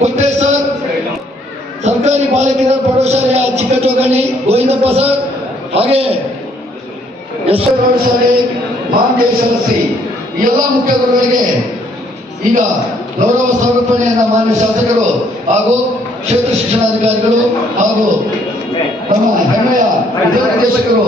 ಕೊಟ್ಟೇಶ್ವರ್ ಸರ್ಕಾರಿ ಬಾಲಕಿಯರ ಪ್ರೌಢಶಾಲೆಯ ಚಿಕ್ಕಚೋಕಣಿ ಗೋವಿಂದಪ್ಪ ಸರ್, ಹಾಗೆ ಎಸ್ ಪ್ರೌಢಶಾಲೆ ಮಹಾಂತೇಶ್ವರಸಿ ಈ ಎಲ್ಲ ಮುಖ್ಯ ಗುರುಗಳಿಗೆ ಈಗ ಗೌರವ ಸಮರ್ಪಣೆಯನ್ನ ಮಾನ್ಯ ಶಾಸಕರು ಹಾಗೂ ಕ್ಷೇತ್ರ ಶಿಕ್ಷಣಾಧಿಕಾರಿಗಳು ಹಾಗೂ ನಮ್ಮ ಹೆಮ್ಮೆಯ ನಿರ್ದೇಶಕರು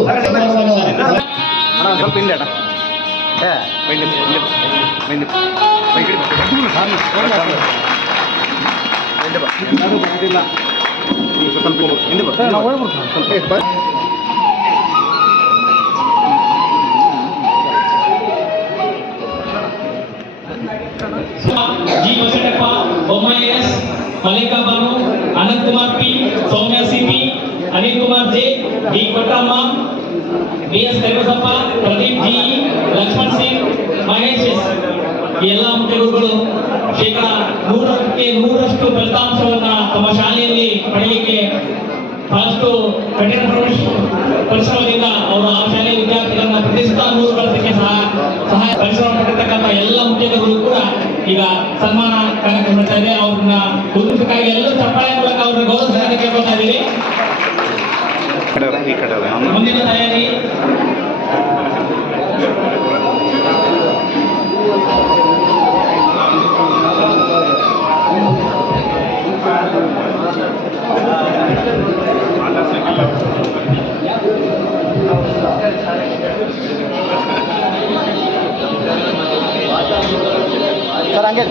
जी बसटप्पा ओमआईएस मल्लिका बानु अनंत कुमार पी सौम्या सीपी अनिल कुमार जे डी कोटम्मा बीएस करिबसप्ಪ प्रदीप जी लक्ष्मण सिंह महेश ಎಲ್ಲ ಮುಖ್ಯ ಗುರುಗಳು ಶೇಕಡ 100ಕ್ಕೆ 100ರಷ್ಟು ಫಲಿತಾಂಶವನ್ನು ತಮ್ಮ ಶಾಲೆಯಲ್ಲಿ ಪಡೆಯಲಿಕ್ಕೆ ಬಹಳಷ್ಟು ಕಠಿಣ ಪರಿಶ್ರಮದಿಂದ ಅವರು ಆ ಶಾಲೆಯ ವಿದ್ಯಾರ್ಥಿಗಳನ್ನ ಪ್ರತಿಷ್ಠಿತ 100 ಗಳಿಸಲಿಕ್ಕೆ ಸಹಾಯ ಪರಿಶ್ರಮ ಪಟ್ಟಿರ್ತಕ್ಕಂಥ ಎಲ್ಲ ಮುಖ್ಯ ಗುರುಗಳು ಕೂಡ ಈಗ ಸನ್ಮಾನ ಕಾರ್ಯಕ್ರಮ ನಡೀತಾ ಇದೆ. ಅವ್ರನ್ನ ಗುರುತಿಸಕ್ಕಾಗಿ ಎಲ್ಲರೂ ಚಪ್ಪಾಳೆ ಮೂಲಕ ಅವ್ರನ್ನ ಗೌರವಿಸಲಿಕ್ಕೆ ಕೇಳ್ಕೊತಾ ಇದ್ದೀವಿ. ಮುಂದಿನ ತಯಾರಿ सर आगे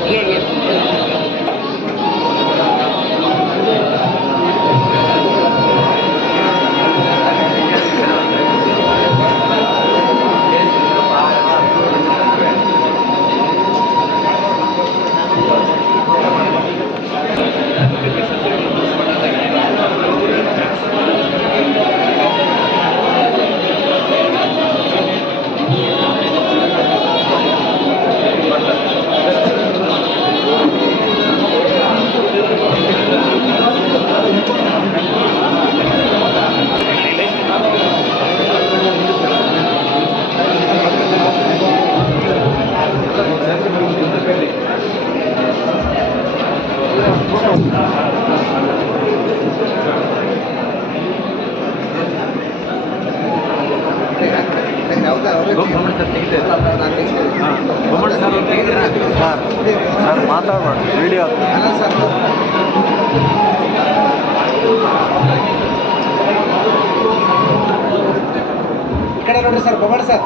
ಮಾತಾಡಬೇಡ ವಿಡಿಯೋ ಈ ಕಡೆ ನೋಡ್ರಿ ಸರ್ ಬೊಮ್ಮಣ್ಣ ಸರ್